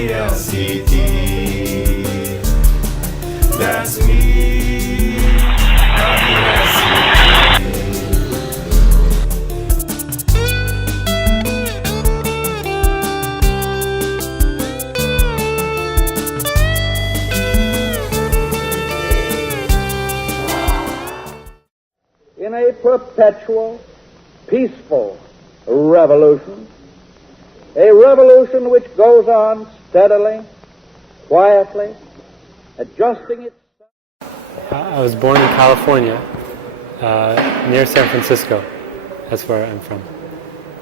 R-E-D-L-C-T. That's me. In a perpetual, peaceful revolution, a revolution which goes on steadily, quietly, adjusting itself. I was born in California, near San Francisco. That's where I'm from.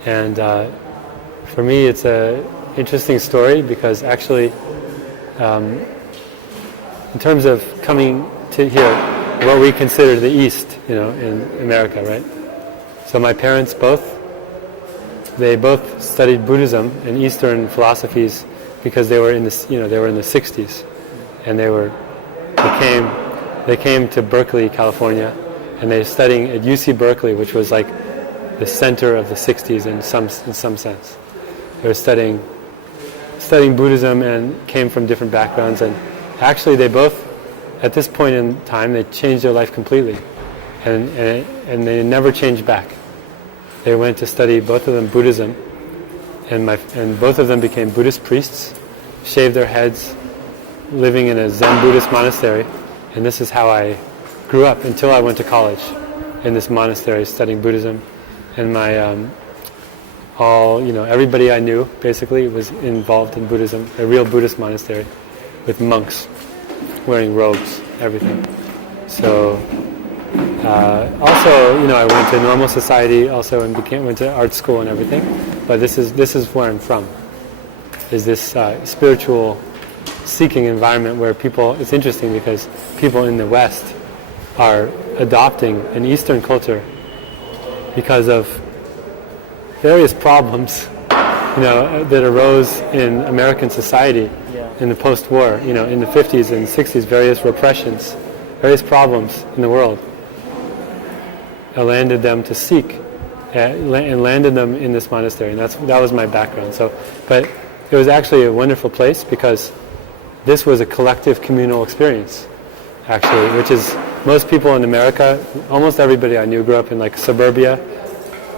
And for me, it's an interesting story because actually, in terms of coming to here, what we consider the East, in America, right? So my parents they both studied Buddhism and Eastern philosophies because they were in the 60s, and they came to Berkeley, California, and they were studying at UC Berkeley, which was like the center of the 60s in some sense. They were studying Buddhism and came from different backgrounds, and actually they both, at this point in time, they changed their life completely, and they never changed back. They went to study, both of them, Buddhism, and both of them became Buddhist priests, shaved their heads, living in a Zen Buddhist monastery, and this is how I grew up until I went to college in this monastery studying Buddhism. And everybody I knew basically was involved in Buddhism, a real Buddhist monastery with monks wearing robes, everything. So also, I went to normal society also and went to art school and everything. But this is where I'm from. Is this spiritual seeking environment where it's interesting because people in the West are adopting an Eastern culture because of various problems, that arose in American society in the post-war, in the 50s and 60s, various repressions, various problems in the world, landed them to seek, and landed them in this monastery, and that was my background. But it was actually a wonderful place because this was a collective communal experience, actually, which is most people in America, almost everybody I knew grew up in like suburbia,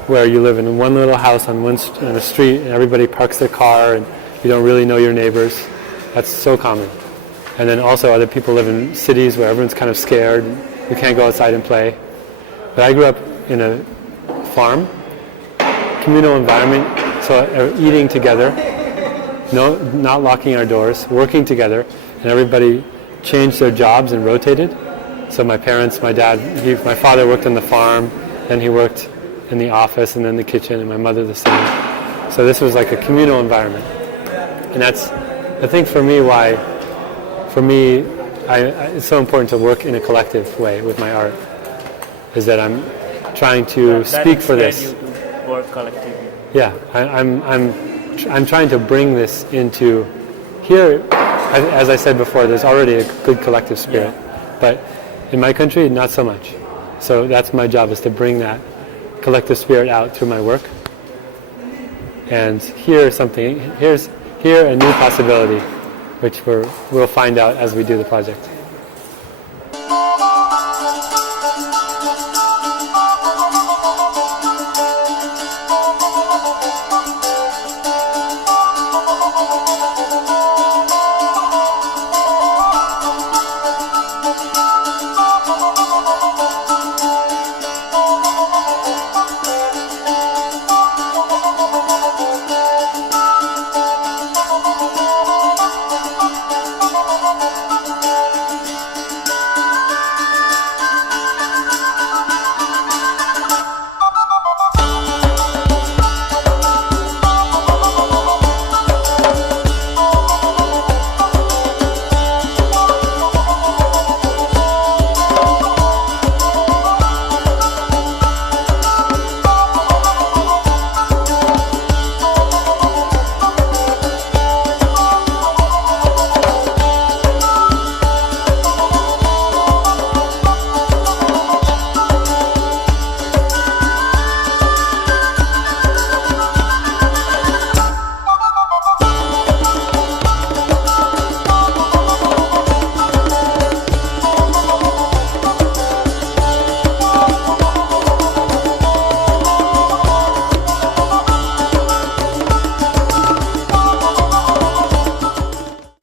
where you live in one little house on a street and everybody parks their car and you don't really know your neighbors. That's so common. And then also other people live in cities where everyone's kind of scared, you can't go outside and play. But I grew up in a farm, communal environment, so eating together, not locking our doors, working together, and everybody changed their jobs and rotated. So my parents, my father worked on the farm, then he worked in the office and then the kitchen, and my mother the same. So this was like a communal environment. And that's, I think for me, it's so important to work in a collective way with my art, is that I'm trying to speak for this. You to work collectively. Yeah, I'm trying to bring this into here. As I said before, there's already a good collective spirit, but in my country, not so much. So that's my job, is to bring that collective spirit out through my work. And here's a new possibility, which we'll find out as we do the project.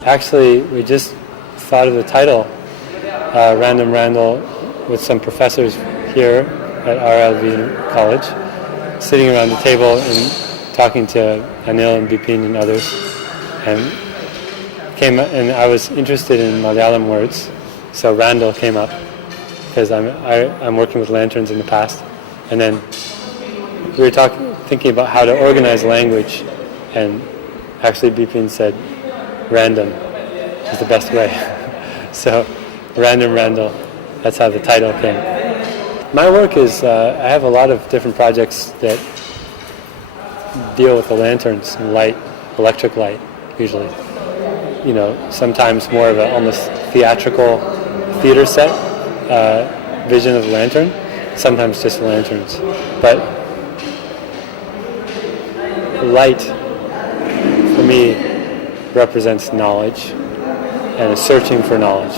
actually, we just thought of the title, Random Randal, with some professors here at RLV College, sitting around the table and talking to Anil and Bipin and others, and I was interested in Malayalam words, so Randall came up because I'm working with lanterns in the past, and then we were thinking about how to organize language, and actually Bipin said random is the best way. So Random Randal, that's how the title came. My work is, I have a lot of different projects that deal with the lanterns and light, electric light, usually. You know, sometimes more of an almost theatrical theater set vision of the lantern, sometimes just lanterns. But light, for me, represents knowledge and a searching for knowledge.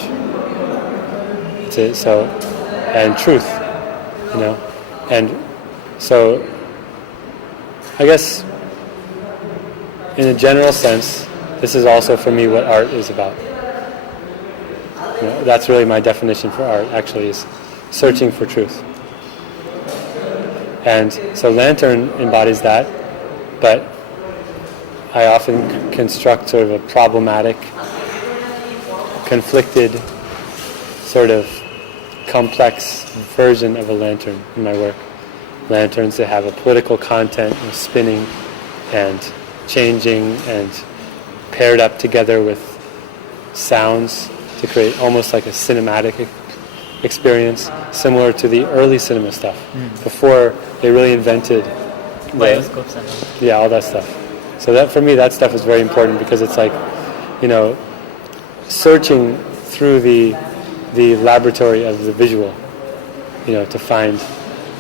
And truth, you know. And so, I guess, in a general sense, this is also for me what art is about. You know, that's really my definition for art, actually, is searching for truth. And so lantern embodies that, but I often construct sort of a problematic, conflicted, sort of complex version of a lantern in my work. Lanterns that have a political content and spinning and changing and paired up together with sounds to create almost like a cinematic experience, similar to the early cinema stuff, before they really invented bioscopes and all that stuff. So that, for me, that stuff is very important because it's like, you know, searching through the laboratory of the visual, you know, to find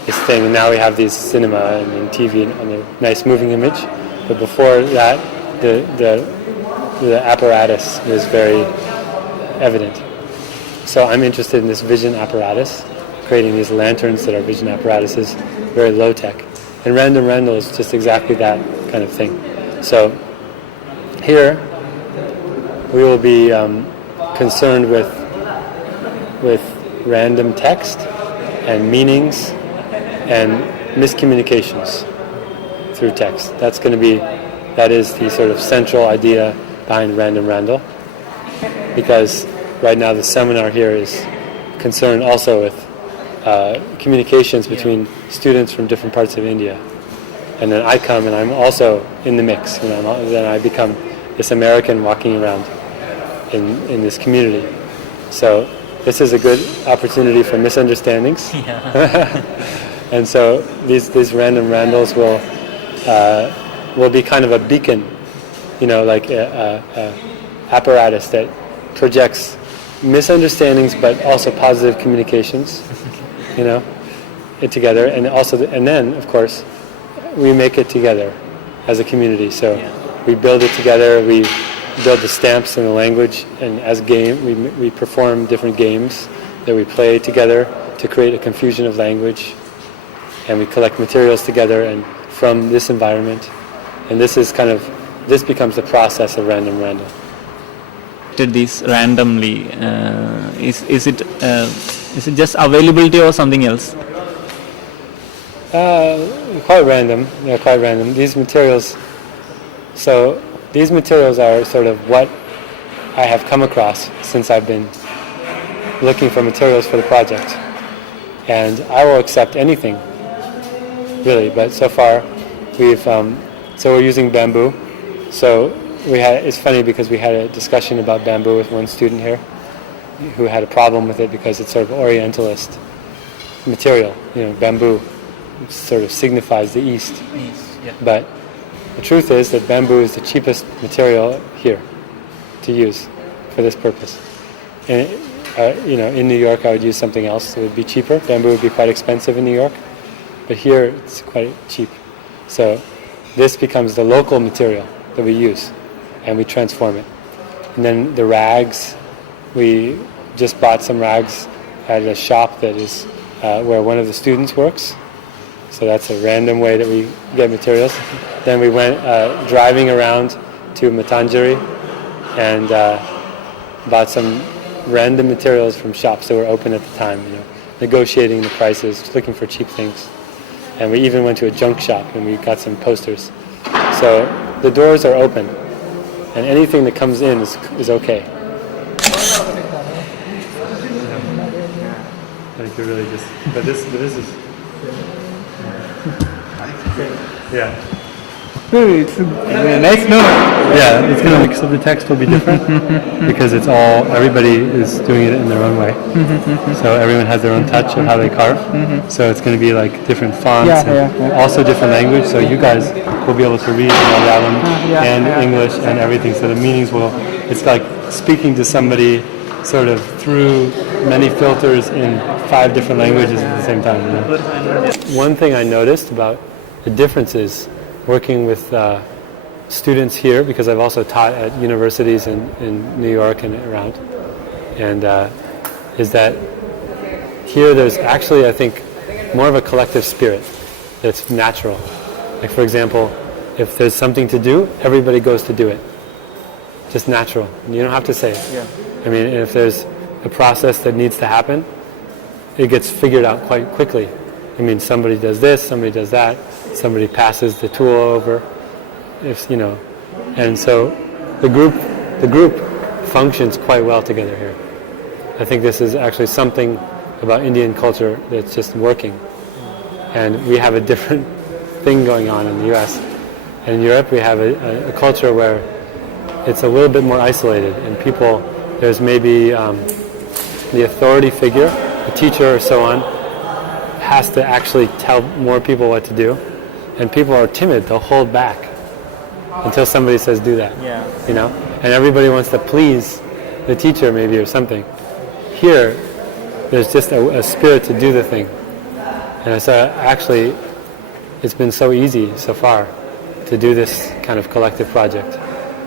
this thing. And now we have these cinema and TV and a nice moving image, but before that, the apparatus was very evident. So I'm interested in this vision apparatus, creating these lanterns that are vision apparatuses, very low tech. And Random Randal is just exactly that kind of thing. So here we will be concerned with random text and meanings and miscommunications through text. That is the sort of central idea behind Random Randal, because right now the seminar here is concerned also with communications between students from different parts of India. And then I come and I'm also in the mix. You know, then I become this American walking around in this community. So this is a good opportunity for misunderstandings. And so these Random Randals will be kind of a beacon, you know, like a apparatus that projects misunderstandings but also positive communications, you know, it together, and then of course we make it together as a community. So we build it together, we build the stamps and the language, and as we perform different games that we play together to create a confusion of language, and we collect materials together and from this environment, and this becomes the process of Random Randal. Did this randomly? Is it just availability or something else? Quite random. Yeah, quite random. These materials are sort of what I have come across since I've been looking for materials for the project, and I will accept anything, really. But so far, we're using bamboo. So it's funny because we had a discussion about bamboo with one student here who had a problem with it because it's sort of Orientalist material. You know, bamboo sort of signifies the East. But the truth is that bamboo is the cheapest material here to use for this purpose. And you know, in New York I would use something else that would be cheaper. Bamboo would be quite expensive in New York, but here it's quite cheap. So this becomes the local material that we use, and we transform it. And then the rags, we just bought some rags at a shop that is where one of the students works. So that's a random way that we get materials. Then we went driving around to Matanjari and bought some random materials from shops that were open at the time, negotiating the prices, looking for cheap things. And we even went to a junk shop and we got some posters. So the doors are open, and anything that comes in is okay. I think really just, but this is, yeah. It's a nice note. Yeah, it's going to mix of the text will be different because it's all, everybody is doing it in their own way. So everyone has their own touch of how they carve. So it's going to be like different fonts and also different language. So you guys will be able to read Malayalam and English and everything. So the meanings will, it's like speaking to somebody sort of through many filters in 5 different languages at the same time. One thing I noticed about the differences working with students here, because I've also taught at universities in New York and around, and is that here there's actually, I think, more of a collective spirit that's natural. Like, for example, if there's something to do, everybody goes to do it. Just natural. You don't have to say it. Yeah. I mean, if there's a process that needs to happen, it gets figured out quite quickly. I mean, somebody does this, somebody does that, somebody passes the tool over, and so the group functions quite well together here. I think this is actually something about Indian culture that's just working, and we have a different thing going on in the U.S. And in Europe, we have a culture where it's a little bit more isolated, and people, there's maybe the authority figure, a teacher or so on, has to actually tell more people what to do, and people are timid, they'll hold back until somebody says do that. And everybody wants to please the teacher maybe or something. Here there's just a spirit to do the thing, and so actually it's been so easy so far to do this kind of collective project,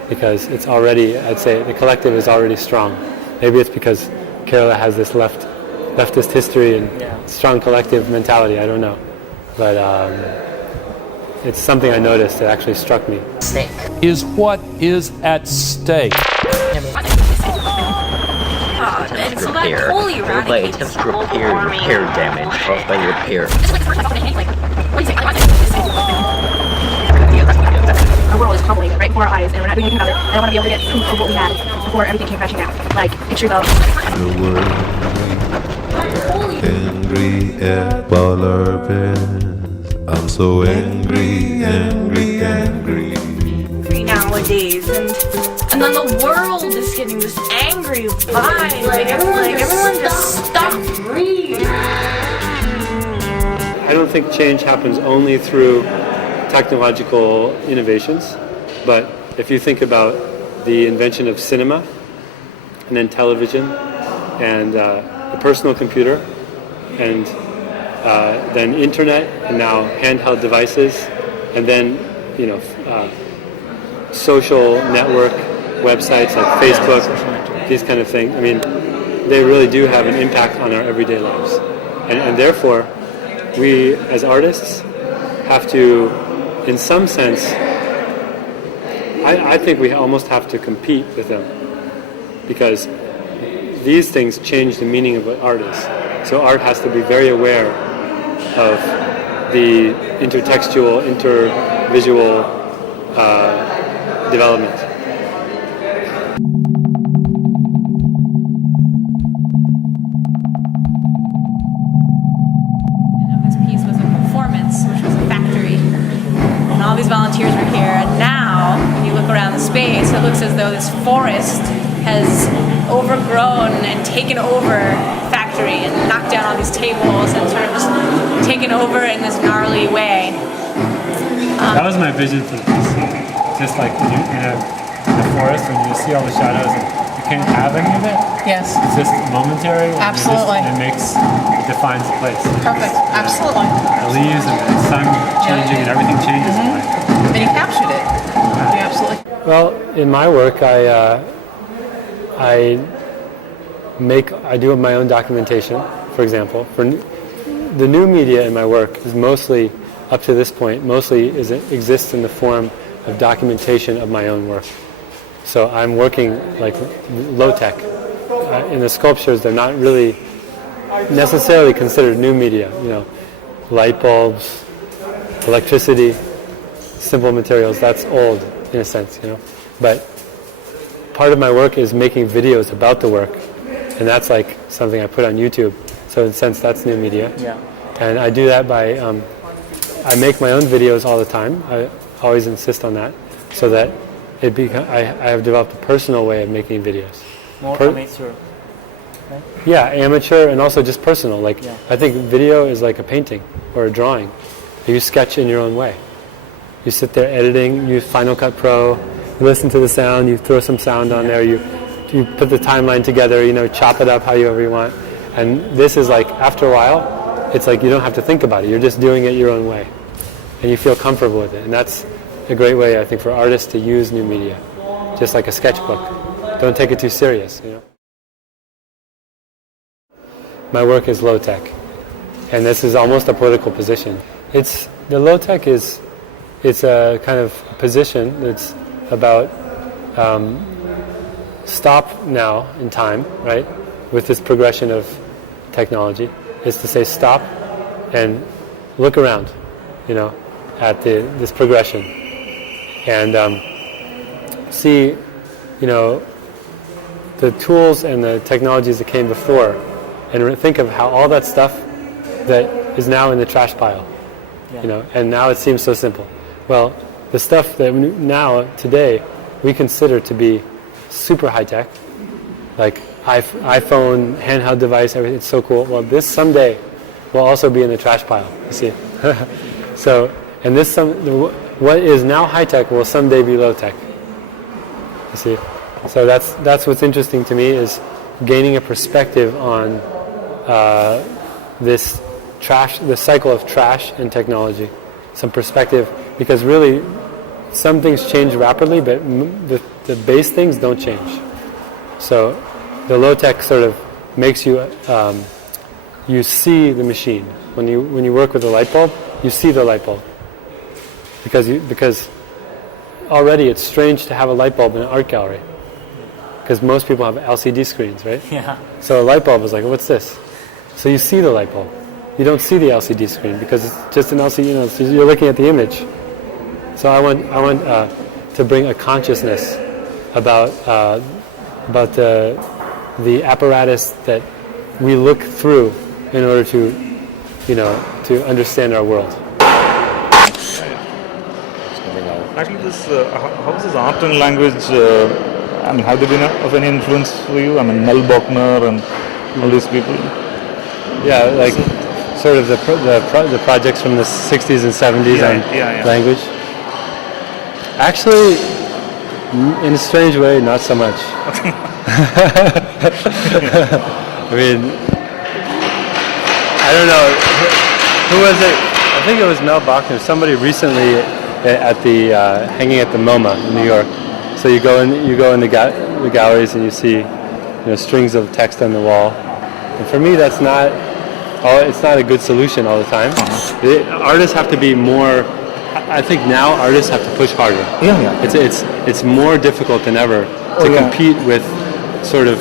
because it's already, I'd say the collective is already strong. Maybe it's because Kerala has this leftist history and strong collective mentality, I don't know. But it's something I noticed that actually struck me. Is what is at stake. And so that wholly eradicates attempts to repair repair damage caused by the repair. Our world is crumbling right before our eyes, and we're not doing anything about it. I don't want to be able to get proof of what we had before everything came crashing down. Like pictures of Angry at polar bears. I'm so angry, angry, angry. nowadays, and then the world is getting this angry vibe. Like everyone just stop breathing. I don't think change happens only through technological innovations, but if you think about the invention of cinema, and then television, and the personal computer, and then internet, and now handheld devices, and then social network websites like Facebook, these kind of things. I mean, they really do have an impact on our everyday lives, and therefore, we as artists have to, in some sense, I think we almost have to compete with them, because these things change the meaning of what art is. So art has to be very aware of the intertextual, intervisual development. This piece was a performance, which was a factory, and all these volunteers were here. And now, when you look around the space, it looks as though this forest has overgrown and taken over factory and knocked down all these tables and sort of just taken over in this gnarly way. That was my vision for the piece. Just like in the forest, when you see all the shadows and you can't have any of it. Yes. It's just momentary. Absolutely. It defines the place. Perfect. Absolutely. The leaves and the sun changing and everything changes in life. And he captured it. Yeah, absolutely. Well, in my work, I do my own documentation, for example. For the new media in my work is mostly, up to this point, exists in the form of documentation of my own work. So I'm working like low-tech. In the sculptures, they're not really necessarily considered new media. Light bulbs, electricity, simple materials. That's old in a sense, But part of my work is making videos about the work, and that's like something I put on YouTube. So in a sense, that's new media. Yeah. And I do that by I make my own videos all the time. I always insist on that, so that I have developed a personal way of making videos. More amateur. Right? Yeah, amateur and also just personal. I think video is like a painting or a drawing. You sketch in your own way. You sit there editing, use Final Cut Pro, you listen to the sound, you throw some sound on there, you put the timeline together, chop it up however you want. And this is like, after a while, it's like you don't have to think about it. You're just doing it your own way. And you feel comfortable with it. And that's a great way, I think, for artists to use new media. Just like a sketchbook. Don't take it too serious, My work is low-tech. And this is almost a political position. The low-tech it's a kind of position that's about stop now in time, right? With this progression of technology, is to say stop and look around, at this progression, and see, the tools and the technologies that came before, and think of how all that stuff that is now in the trash pile, and now it seems so simple. Well, the stuff that now, today, we consider to be super high-tech, like iPhone, handheld device, everything, it's so cool. Well, this someday will also be in the trash pile, you see. So, and what is now high-tech will someday be low-tech, you see. So that's what's interesting to me, is gaining a perspective on this cycle of trash and technology, some perspective, because really some things change rapidly, but the base things don't change. So the low-tech sort of makes you you see the machine. When you work with a light bulb, you see the light bulb, because already it's strange to have a light bulb in an art gallery, because most people have LCD screens, right? Yeah. So a light bulb is like, what's this? So you see the light bulb. You don't see the LCD screen because it's just an LCD. So you're looking at the image. So I want to bring a consciousness about the apparatus that we look through in order to understand our world. Actually, how is this art and language? Have they been of any influence for you? Mel Bochner and all these people. Yeah, like sort of the projects from the 60s and 70s on language. Actually, in a strange way, not so much. I don't know. Who was it? I think it was Mel Bochner. Somebody recently at the hanging at the MoMA in New York. So you go in the galleries and you see strings of text on the wall. And for me, it's not a good solution all the time. Artists have to be more. I think now artists have to push harder. Yeah. It's more difficult than ever to compete with sort of,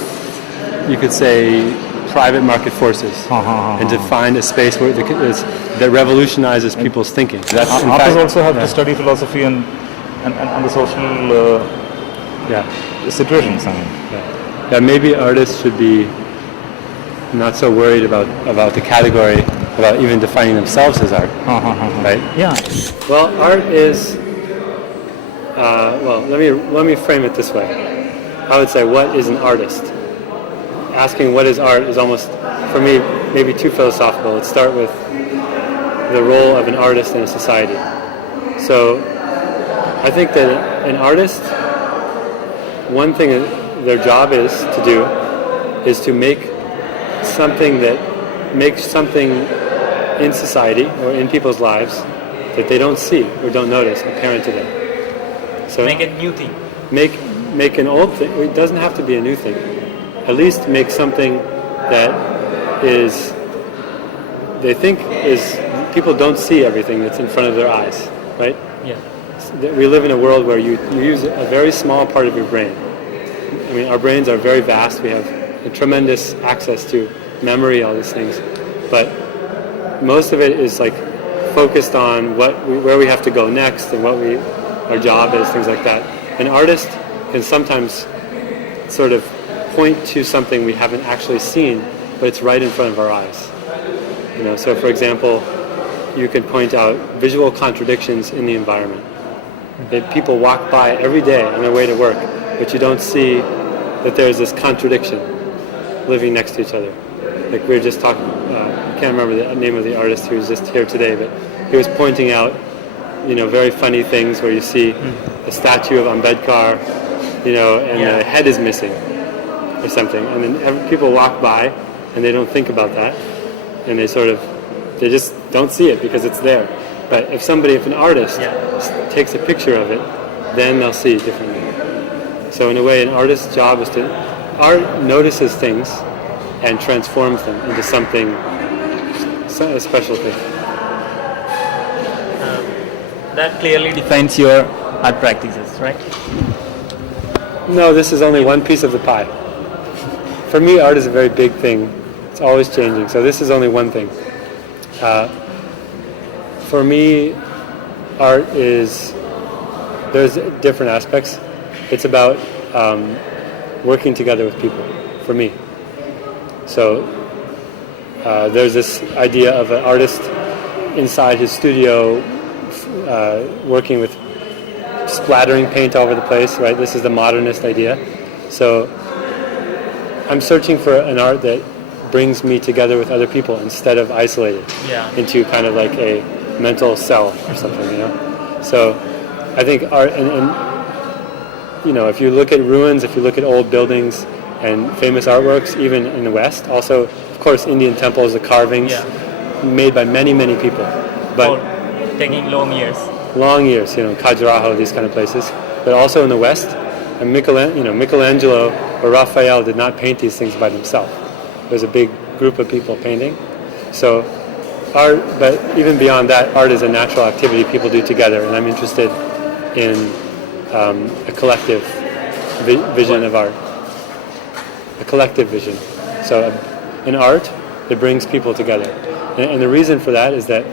you could say, private market forces, and to find a space where that revolutionizes people's thinking. Artists also have to study philosophy and the social situations. Yeah, maybe artists should be not so worried about the category, about even defining themselves as art, right? Yeah. Well, art is. Let me frame it this way. I would say, what is an artist? Asking what is art is almost, for me, maybe too philosophical. Let's start with the role of an artist in a society. So, I think that an artist, one thing their job is to do is to make something that makes something in society or in people's lives that they don't see or don't notice apparent to them. So make a new thing. Make an old thing. It doesn't have to be a new thing. At least make something that is, they think is, people don't see everything that's in front of their eyes, right? Yeah. we live in a world where you use a very small part of your brain. I mean, our brains are very vast. We have a tremendous access to memory, all these things, but most of it is like focused on where we have to go next and our job is, things like that. An artist can sometimes sort of point to something we haven't actually seen, but it's right in front of our eyes. So for example, you could point out visual contradictions in the environment. That people walk by every day on their way to work, but you don't see that there's this contradiction living next to each other. Like we were just talking, I can't remember the name of the artist who was just here today, but he was pointing out, very funny things where you see a statue of Ambedkar, and the head is missing or something. And then people walk by and they don't think about that, and they just don't see it because it's there. But if an artist takes a picture of it, then they'll see it differently. So in a way, an artist's job is art notices things and transforms them into something, a special thing. That clearly defines your art practices, right? No, this is only one piece of the pie. For me, art is a very big thing. It's always changing. So this is only one thing. For me, art there's different aspects. It's about working together with people, for me. So there's this idea of an artist inside his studio working with splattering paint all over the place, right? This is the modernist idea. So I'm searching for an art that brings me together with other people instead of isolated into kind of like a mental cell or something, So I think art, and if you look at ruins, if you look at old buildings and famous artworks, even in the West, also, of course, Indian temples, the carvings made by many, many people. But taking long years, Khajuraho, these kind of places. But also in the West, and Michelangelo or Raphael did not paint these things by themselves. There's a big group of people painting. So art, but even beyond that, art is a natural activity people do together, and I'm interested in a collective vision of art. A collective vision. So in art, it brings people together. And the reason for that is that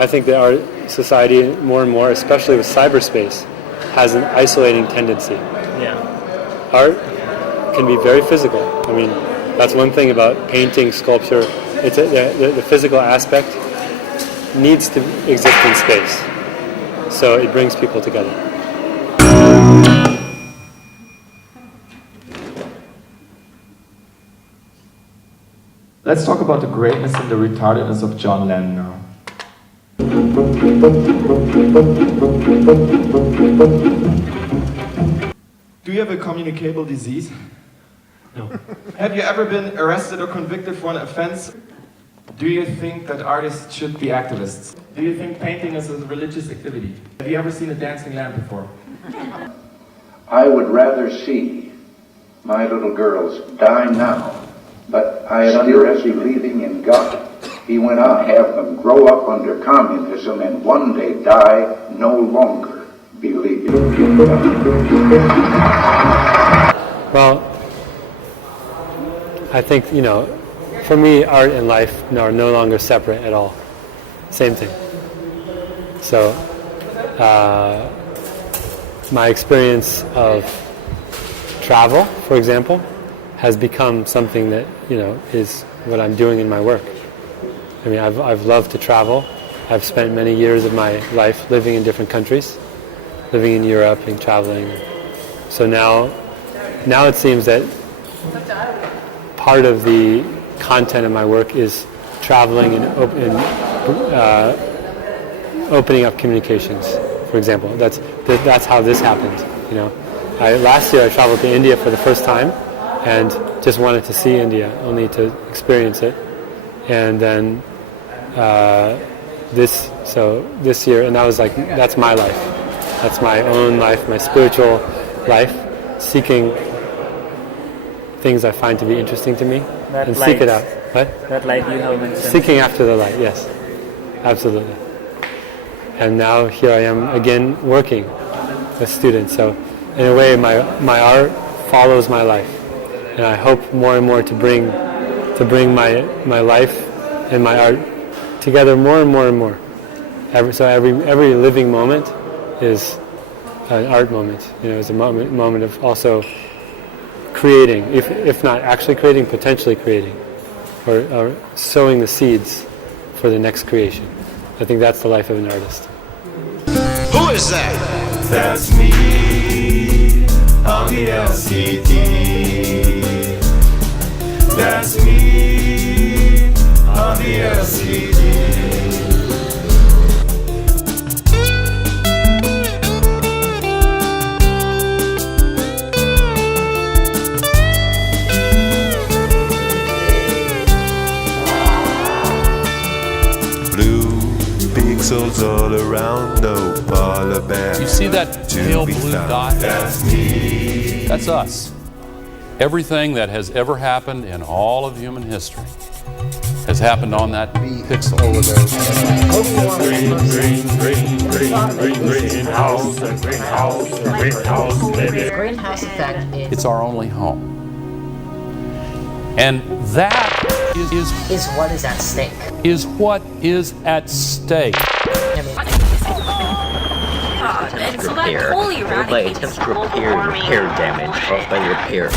I think that our society more and more, especially with cyberspace, has an isolating tendency. Art can be very physical. I mean, that's one thing about painting, sculpture. It's the physical aspect needs to exist in space. So it brings people together. Let's talk about the greatness and the retardedness of John Lennon now. Do you have a communicable disease? No. Have you ever been arrested or convicted for an offense? Do you think that artists should be activists? Do you think painting is a religious activity? Have you ever seen a dancing lamp before? I would rather see my little girls die now, but I still believing in God. He went on to have them grow up under communism and one day die no longer believing in God. Well, I think, for me, art and life are no longer separate at all. Same thing. So, my experience of travel, for example, has become something that, is what I'm doing in my work. I mean, I've loved to travel. I've spent many years of my life living in different countries, living in Europe and traveling. So now it seems that part of the content of my work is traveling and opening up communications. For example, that's how this happened. Last year I traveled to India for the first time, and just wanted to see India, only to experience it. And then this year, and that's my life. That's my own life, my spiritual life, seeking things I find to be interesting to me, and seek it out. What? That light you have mentioned. Seeking after the light, yes, absolutely. And now here I am again working with students. So in a way, my art follows my life, and I hope more and more to bring my life and my art together more and more and more. Every living moment is an art moment. It's a moment of also creating, if not actually creating, potentially creating, or sowing the seeds for the next creation. I think that's the life of an artist. Who is that? That's me on the LCD. That's me on the LCD. Pixels all around, no polar bear. You see that pale blue dot? That's me. That's us. Everything that has ever happened in all of human history has happened on that pixel. Greenhouse effect It's our only home. And that is what is at stake. Is what is at stake. Repair. Thereby attempts to repair repair damage caused by the repair.